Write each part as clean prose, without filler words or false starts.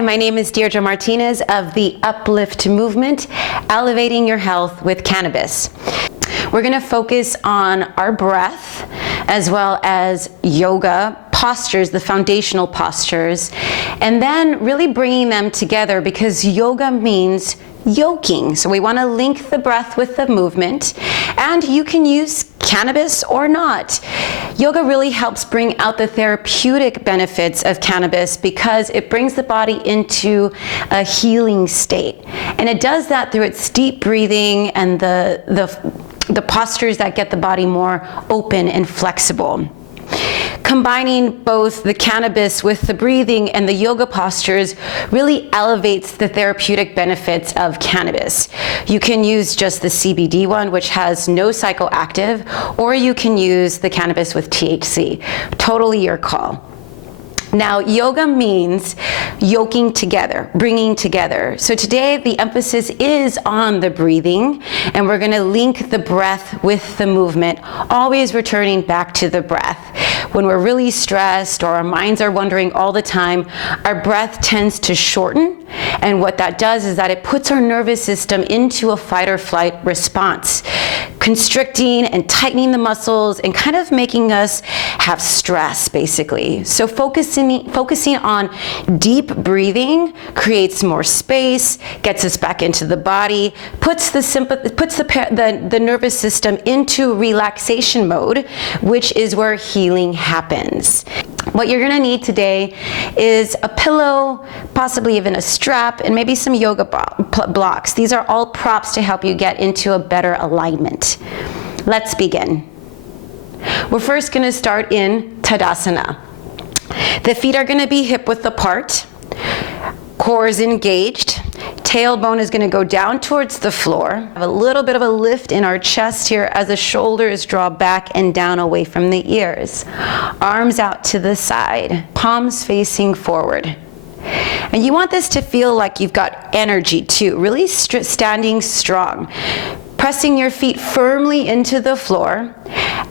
Hi, my name is Deirdre Martinez of the Uplift Movement, Elevating Your Health with Cannabis. We're going to focus on our breath as well as yoga postures, the foundational postures, and then really bringing them together because yoga means yoking. So we want to link the breath with the movement, and you can use cannabis or not. Yoga really helps bring out the therapeutic benefits of cannabis because it brings the body into a healing state. And it does that through its deep breathing and the postures that get the body more open and flexible. Combining both the cannabis with the breathing and the yoga postures really elevates the therapeutic benefits of cannabis. You can use just the CBD one, which has no psychoactive, or you can use the cannabis with THC. Totally your call. Now, yoga means yoking together, bringing together. So today the emphasis is on the breathing, and we're going to link the breath with the movement, always returning back to the breath. When we're really stressed or our minds are wandering all the time, our breath tends to shorten, and what that does is that it puts our nervous system into a fight or flight response, constricting and tightening the muscles and kind of making us have stress, basically. So focusing on deep breathing creates more space, gets us back into the body, puts the nervous system into relaxation mode, which is where healing happens. What you're going to need today is a pillow, possibly even a strap, and maybe some yoga blocks. These are all props to help you get into a better alignment. Let's begin. We're first going to start in Tadasana. The feet are going to be hip-width apart, core is engaged, tailbone is going to go down towards the floor. Have a little bit of a lift in our chest here as the shoulders draw back and down away from the ears. Arms out to the side, palms facing forward. And you want this to feel like you've got energy too, really standing strong. Pressing your feet firmly into the floor,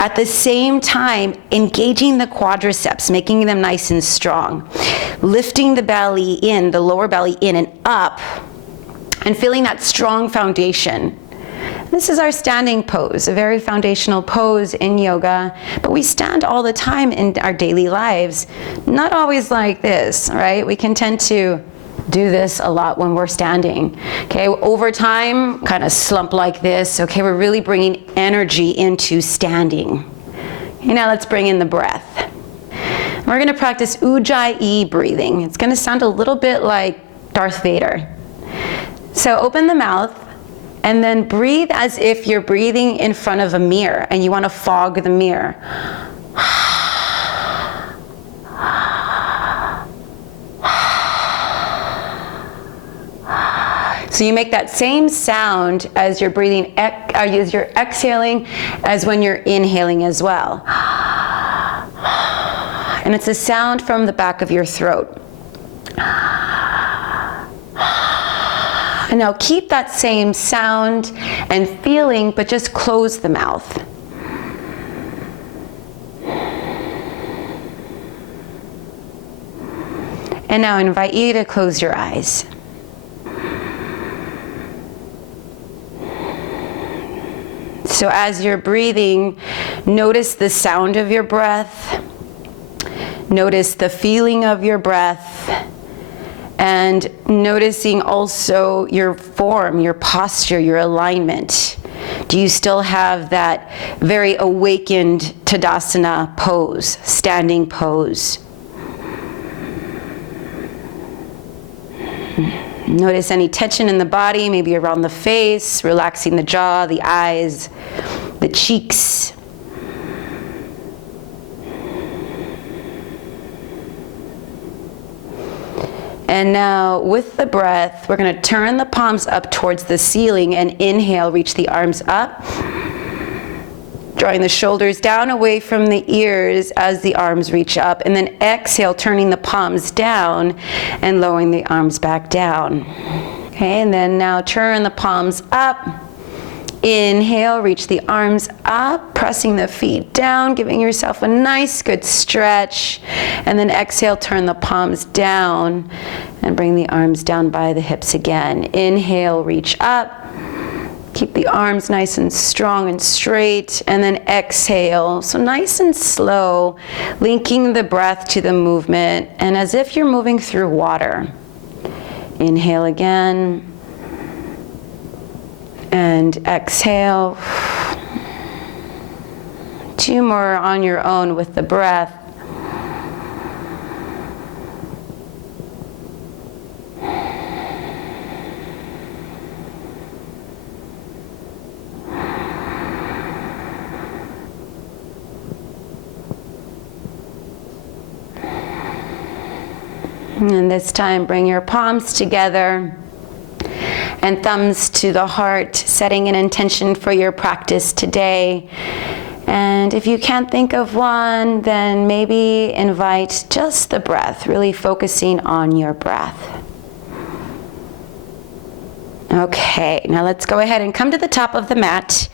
at the same time engaging the quadriceps, making them nice and strong. Lifting the belly in, the lower belly in and up, and feeling that strong foundation. This is our standing pose, a very foundational pose in yoga, but we stand all the time in our daily lives. Not always like this, right? We can tend to do this a lot when we're standing. Okay, over time, kind of slump like this. Okay, we're really bringing energy into standing. Okay, now let's bring in the breath. We're going to practice Ujjayi breathing. It's going to sound a little bit like Darth Vader. So open the mouth and then breathe as if you're breathing in front of a mirror and you want to fog the mirror. So you make that same sound as you're breathing, as you're exhaling, as when you're inhaling as well. And it's a sound from the back of your throat. And now keep that same sound and feeling, but just close the mouth. And now I invite you to close your eyes. So as you're breathing, notice the sound of your breath, notice the feeling of your breath, and noticing also your form, your posture, your alignment. Do you still have that very awakened Tadasana pose, standing pose? Notice any tension in the body, maybe around the face, relaxing the jaw, the eyes, the cheeks. And now with the breath, we're going to turn the palms up towards the ceiling and inhale, reach the arms up. Drawing the shoulders down away from the ears as the arms reach up, and then exhale, turning the palms down and lowering the arms back down. Okay, and then now turn the palms up, Inhale, reach the arms up, pressing the feet down, giving yourself a nice good stretch. And then exhale, turn the palms down and bring the arms down by the hips again. Inhale, reach up. Keep the arms nice and strong and straight. And then exhale, so nice and slow, linking the breath to the movement. And as if you're moving through water. Inhale again. And exhale. 2 more on your own with the breath. And this time, bring your palms together and thumbs to the heart, setting an intention for your practice today. And if you can't think of one, then maybe invite just the breath, really focusing on your breath. Okay, now let's go ahead and come to the top of the mat.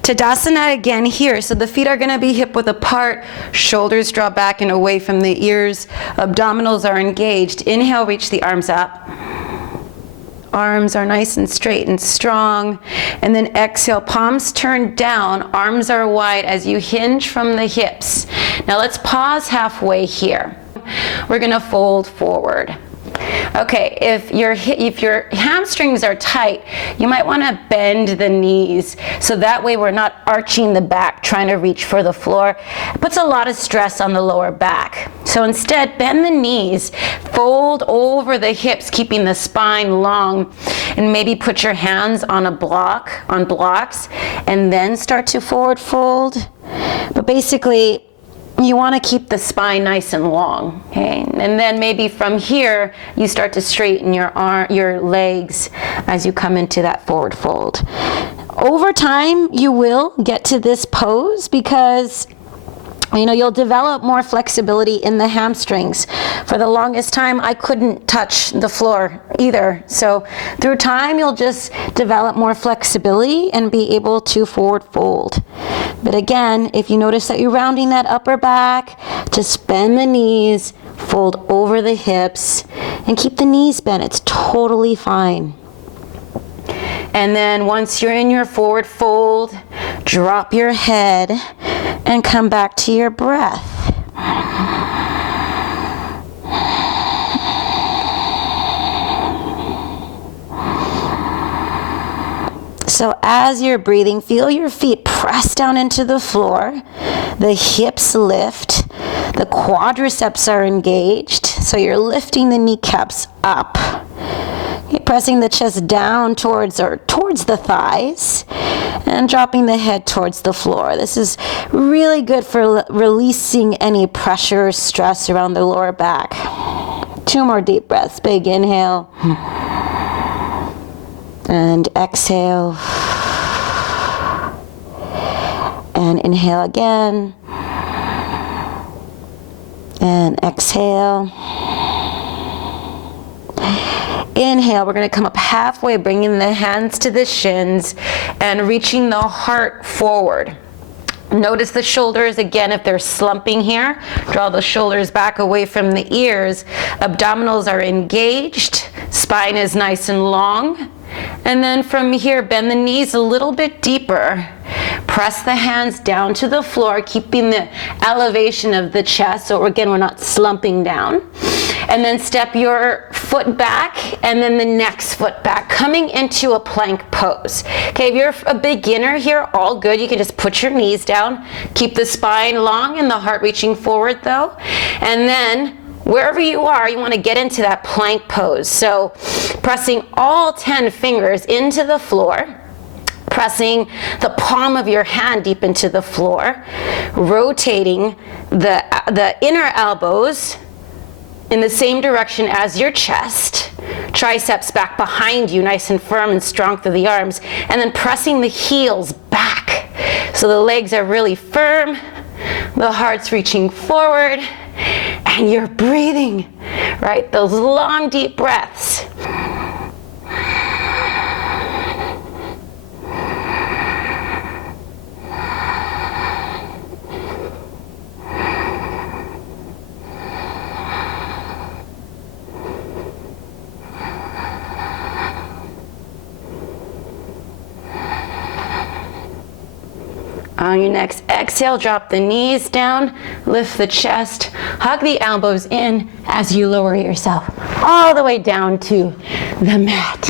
Tadasana again here. So the feet are going to be hip width apart, shoulders draw back and away from the ears, abdominals are engaged. Inhale, reach the arms up. Arms are nice and straight and strong. And then exhale, palms turned down, arms are wide as you hinge from the hips. Now let's pause halfway here. We're going to fold forward. Okay, if your hamstrings are tight, you might want to bend the knees so that way we're not arching the back trying to reach for the floor. It puts a lot of stress on the lower back. So instead, bend the knees, fold over the hips, keeping the spine long, and maybe put your hands on blocks, and then start to forward fold. But basically, you want to keep the spine nice and long, okay? And then maybe from here, you start to straighten your legs as you come into that forward fold. Over time, you will get to this pose because you'll develop more flexibility in the hamstrings. For the longest time, I couldn't touch the floor either. So through time, you'll just develop more flexibility and be able to forward fold. But again, if you notice that you're rounding that upper back, just bend the knees, fold over the hips, and keep the knees bent. It's totally fine. And then once you're in your forward fold, drop your head and come back to your breath. So as you're breathing, feel your feet press down into the floor, the hips lift, the quadriceps are engaged, so you're lifting the kneecaps up. You're pressing the chest down towards the thighs and dropping the head towards the floor. This is really good for releasing any pressure or stress around the lower back. 2 more deep breaths. Big inhale. And exhale. And inhale again. And exhale. Inhale, we're going to come up halfway, bringing the hands to the shins and reaching the heart forward. Notice the shoulders again. If they're slumping here, draw the shoulders back away from the ears. Abdominals are engaged. Spine is nice and long. And then from here, bend the knees a little bit deeper. Press the hands down to the floor, keeping the elevation of the chest. So again, we're not slumping down. And then step your foot back and then the next foot back, coming into a plank pose. Okay, if you're a beginner here, all good. You can just put your knees down, keep the spine long and the heart reaching forward though. And then wherever you are, you want to get into that plank pose. So pressing all 10 fingers into the floor, pressing the palm of your hand deep into the floor, rotating the inner elbows in the same direction as your chest, triceps back behind you, nice and firm and strong through the arms, and then pressing the heels back. So the legs are really firm, the heart's reaching forward, and you're breathing, right? Those long, deep breaths. On your next exhale, drop the knees down, lift the chest, hug the elbows in as you lower yourself all the way down to the mat.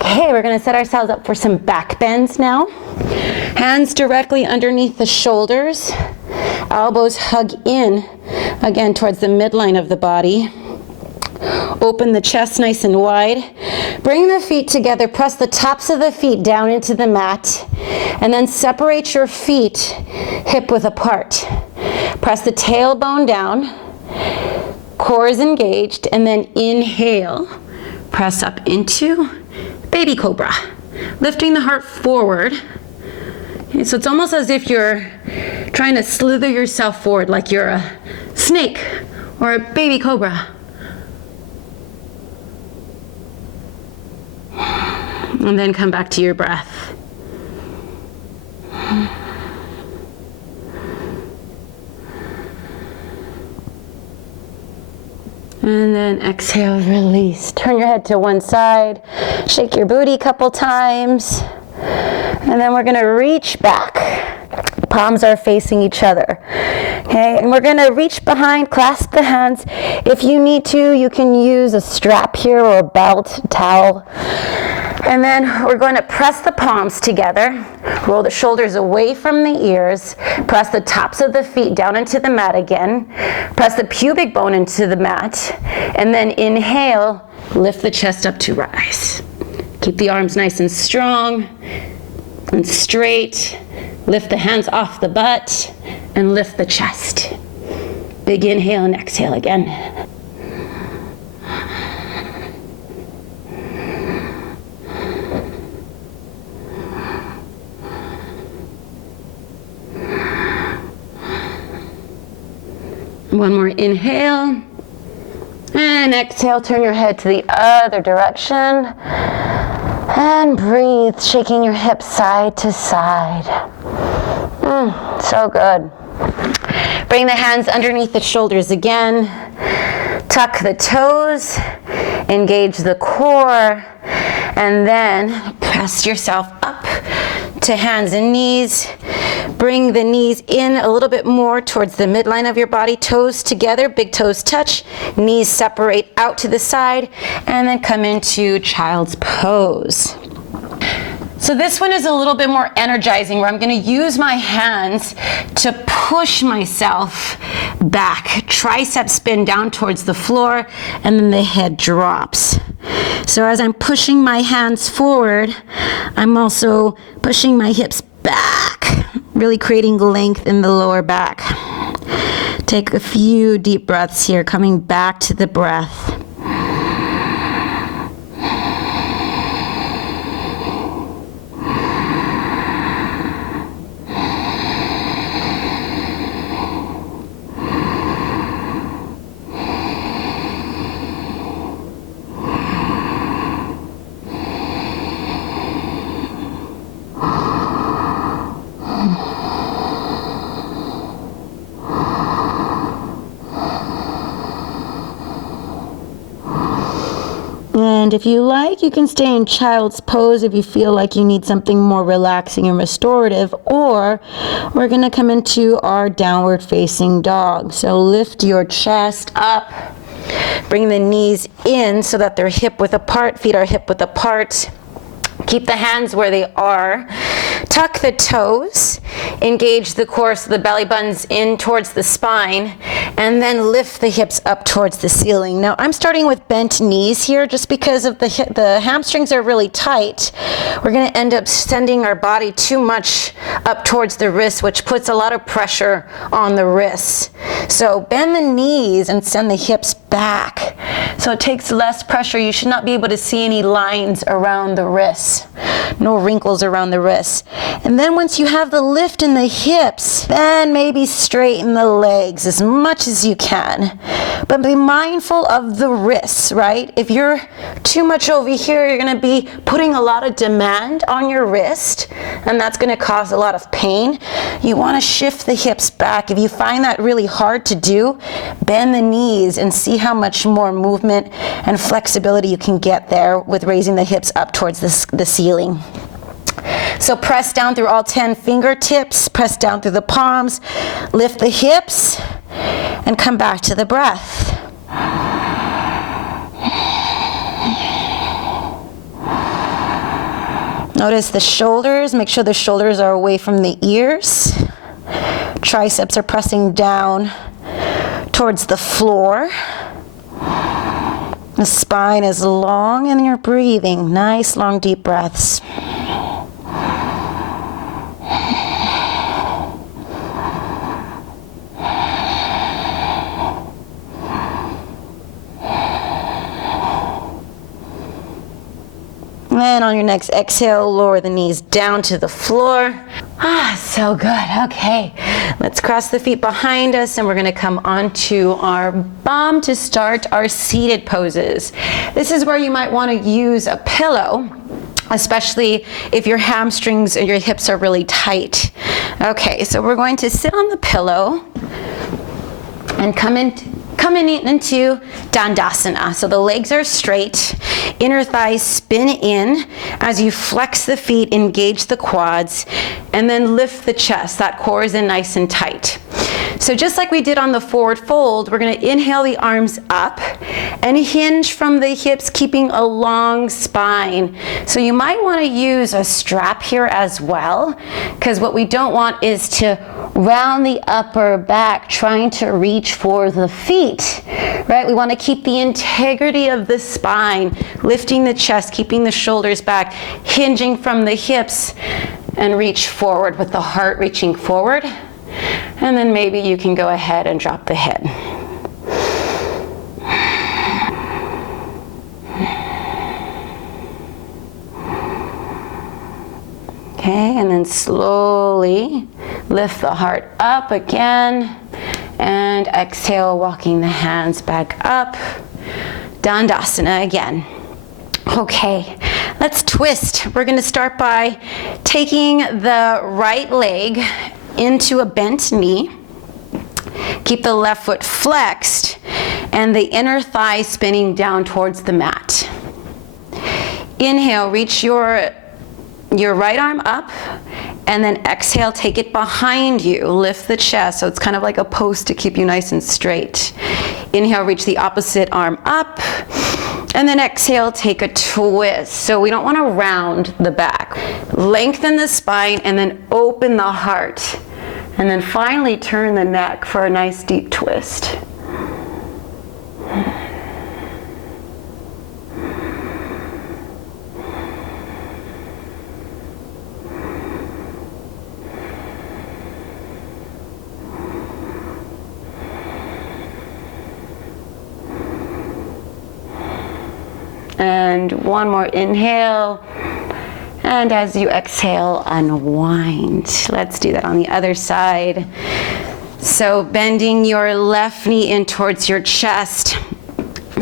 Okay, we're gonna set ourselves up for some back bends now. Hands directly underneath the shoulders, elbows hug in, again towards the midline of the body. Open the chest nice and wide. Bring the feet together, press the tops of the feet down into the mat, and then separate your feet hip width apart. Press the tailbone down, core is engaged, and then inhale. Press up into baby cobra, lifting the heart forward. Okay, so it's almost as if you're trying to slither yourself forward like you're a snake or a baby cobra. And then come back to your breath. And then exhale, release. Turn your head to one side, shake your booty a couple times, and then we're gonna reach back. Palms are facing each other. Okay, and we're gonna reach behind, clasp the hands. If you need to, you can use a strap here or a belt, towel. And then we're going to press the palms together, roll the shoulders away from the ears, press the tops of the feet down into the mat again, press the pubic bone into the mat, and then inhale, lift the chest up to rise. Keep the arms nice and strong and straight. Lift the hands off the butt and lift the chest. Big inhale and exhale again. One more inhale, and exhale, turn your head to the other direction, and breathe, shaking your hips side to side. So good. Bring the hands underneath the shoulders again, tuck the toes, engage the core, and then press yourself up to hands and knees. Bring the knees in a little bit more towards the midline of your body, toes together, big toes touch, knees separate out to the side, and then come into child's pose. So this one is a little bit more energizing, where I'm gonna use my hands to push myself back, tricep spin down towards the floor, and then the head drops. So as I'm pushing my hands forward, I'm also pushing my hips back, really creating length in the lower back. Take a few deep breaths here, coming back to the breath. And if you like, you can stay in child's pose if you feel like you need something more relaxing and restorative, or we're gonna come into our downward facing dog. So lift your chest up, bring the knees in so that they're hip width apart, feet are hip width apart. Keep the hands where they are. Tuck the toes, engage the core so the belly button's in towards the spine, and then lift the hips up towards the ceiling. Now I'm starting with bent knees here just because of the hamstrings are really tight. We're gonna end up sending our body too much up towards the wrists, which puts a lot of pressure on the wrists. So bend the knees and send the hips back. So it takes less pressure. You should not be able to see any lines around the wrists, no wrinkles around the wrists. And then once you have the lift in the hips, then maybe straighten the legs as much as you can. But be mindful of the wrists, right? If you're too much over here, you're gonna be putting a lot of demand on your wrist, and that's gonna cause a lot of pain. You wanna shift the hips back. If you find that really hard to do, bend the knees and see how much more movement and flexibility you can get there with raising the hips up towards the ceiling. So press down through all 10 fingertips, press down through the palms, lift the hips, and come back to the breath. Notice the shoulders. Make sure the shoulders are away from the ears. Triceps are pressing down towards the floor. The spine is long and you're breathing. Nice, long, deep breaths. And on your next exhale, lower the knees down to the floor. So good. Okay, let's cross the feet behind us and we're going to come onto our bum to start our seated poses. This is where you might want to use a pillow, especially if your hamstrings or your hips are really tight. Okay, so we're going to sit on the pillow and come into Dandasana. So the legs are straight, inner thighs spin in. As you flex the feet, engage the quads, and then lift the chest. That core is in nice and tight. So just like we did on the forward fold, we're going to inhale the arms up and hinge from the hips, keeping a long spine. So you might want to use a strap here as well, because what we don't want is to round the upper back trying to reach for the feet, right? We want to keep the integrity of the spine, lifting the chest, keeping the shoulders back, hinging from the hips, and reach forward with the heart reaching forward. And then maybe you can go ahead and drop the head. Okay, and then slowly lift the heart up again and exhale, walking the hands back up. Dandasana again. Okay, let's twist. We're going to start by taking the right leg into a bent knee. Keep the left foot flexed and the inner thigh spinning down towards the mat. Inhale, reach your right arm up, and then exhale, take it behind you. Lift the chest, so it's kind of like a post to keep you nice and straight. Inhale, reach the opposite arm up, and then exhale, take a twist. So we don't want to round the back. Lengthen the spine, and then open the heart. And then finally turn the neck for a nice deep twist. And one more inhale. And as you exhale, unwind. Let's do that on the other side. So bending your left knee in towards your chest,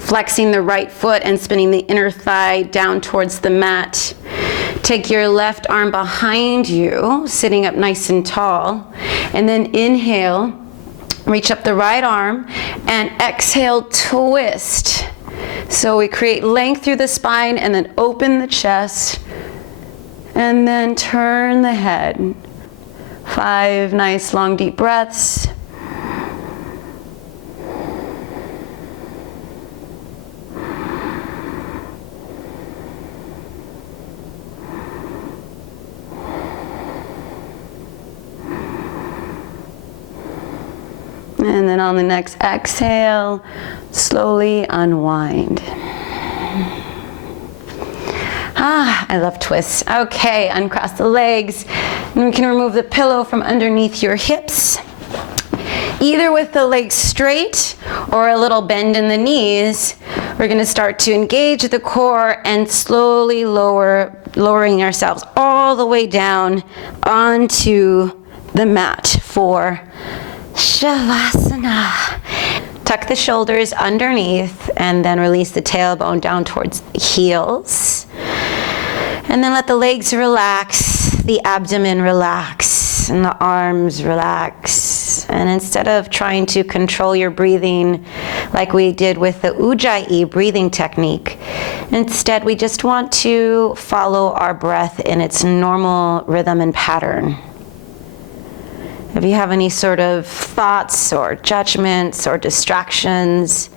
flexing the right foot and spinning the inner thigh down towards the mat. Take your left arm behind you, sitting up nice and tall. And then inhale, reach up the right arm, and exhale, twist. So we create length through the spine and then open the chest and then turn the head. 5 nice long deep breaths. And then on the next exhale, slowly unwind. I love twists. Okay, uncross the legs. And we can remove the pillow from underneath your hips, either with the legs straight or a little bend in the knees. We're going to start to engage the core and slowly lowering ourselves all the way down onto the mat for Shavasana. Tuck the shoulders underneath and then release the tailbone down towards the heels. And then let the legs relax, the abdomen relax, and the arms relax. And instead of trying to control your breathing like we did with the Ujjayi breathing technique, Instead, we just want to follow our breath in its normal rhythm and pattern. If you have any sort of thoughts or judgments or distractions,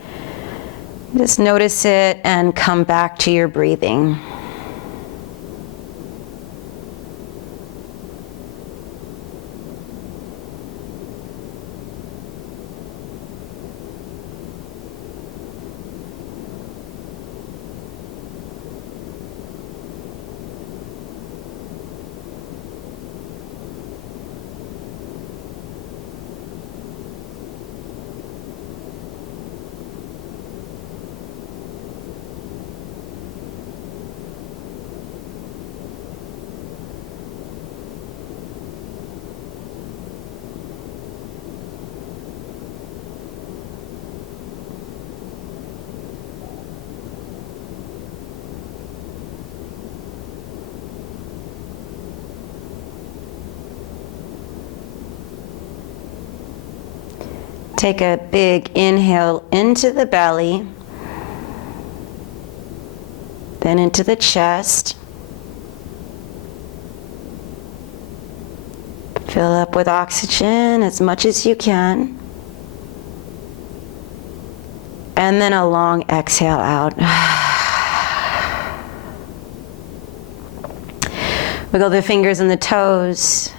just notice it and come back to your breathing. Take a big inhale into the belly, then into the chest. Fill up with oxygen as much as you can. And then a long exhale out. Wiggle the fingers and the toes.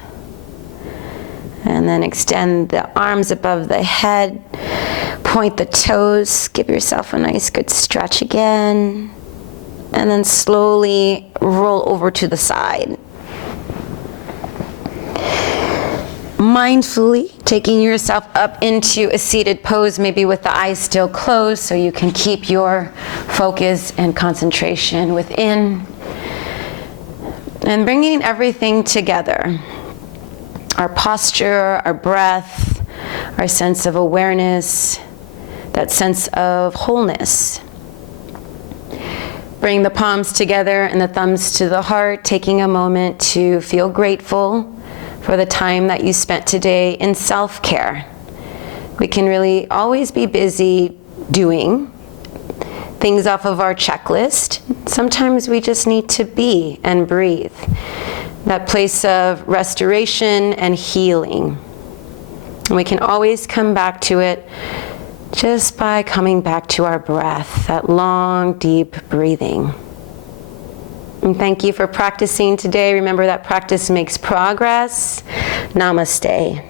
And then extend the arms above the head. Point the toes. Give yourself a nice good stretch again. And then slowly roll over to the side. Mindfully taking yourself up into a seated pose, maybe with the eyes still closed, so you can keep your focus and concentration within. And bringing everything together. Our posture, our breath, our sense of awareness, that sense of wholeness. Bring the palms together and the thumbs to the heart, taking a moment to feel grateful for the time that you spent today in self-care. We can really always be busy doing things off of our checklist. Sometimes we just need to be and breathe. That place of restoration and healing. And we can always come back to it just by coming back to our breath, that long, deep breathing. And thank you for practicing today. Remember that practice makes progress. Namaste.